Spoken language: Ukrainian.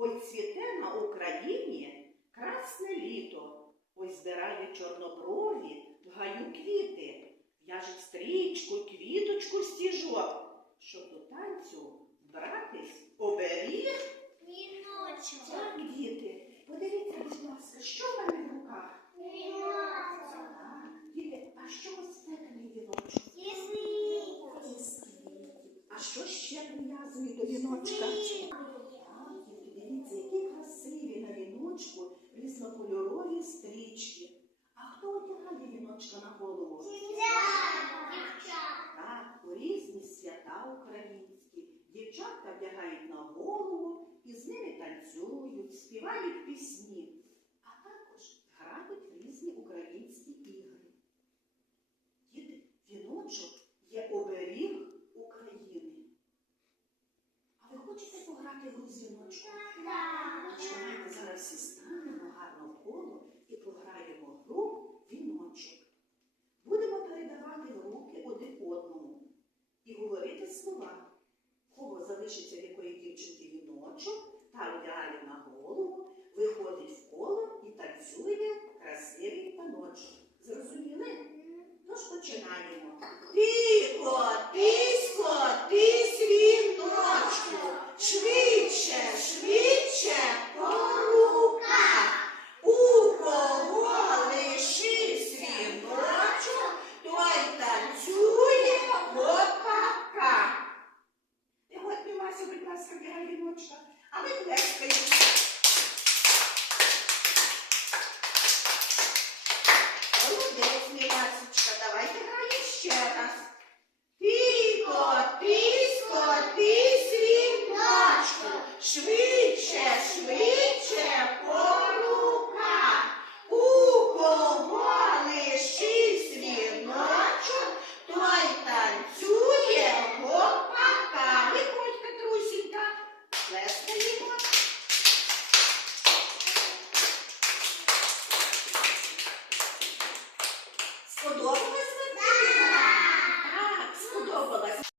Ой цвіте на Україні красне літо. Ой збирає чорноброві в гаю квіти, в'яжуть стрічку, квіточку, стіжок, щоб до танцю братись оберіг. Віночок. Так, діти, подивіться, будь ласка, що в мене в руках? Віночок. Так, діти, а що ось це такий віночок? А що ще прив'язує до віночка? Так, голову? Так, у різні свята українські. Дівчатка вдягають на голову і з ними танцюють, співають пісні, а також грають різні українські ігри. Діти, віночок є оберіг України. А ви хочете пограти в гру з віночком? Давайте зараз всі станемо гарно коло і пограємо гру віночок. І говорити слова. Кого залишиться в Міласечка, давайте Сподобалось? Так, сподобалось.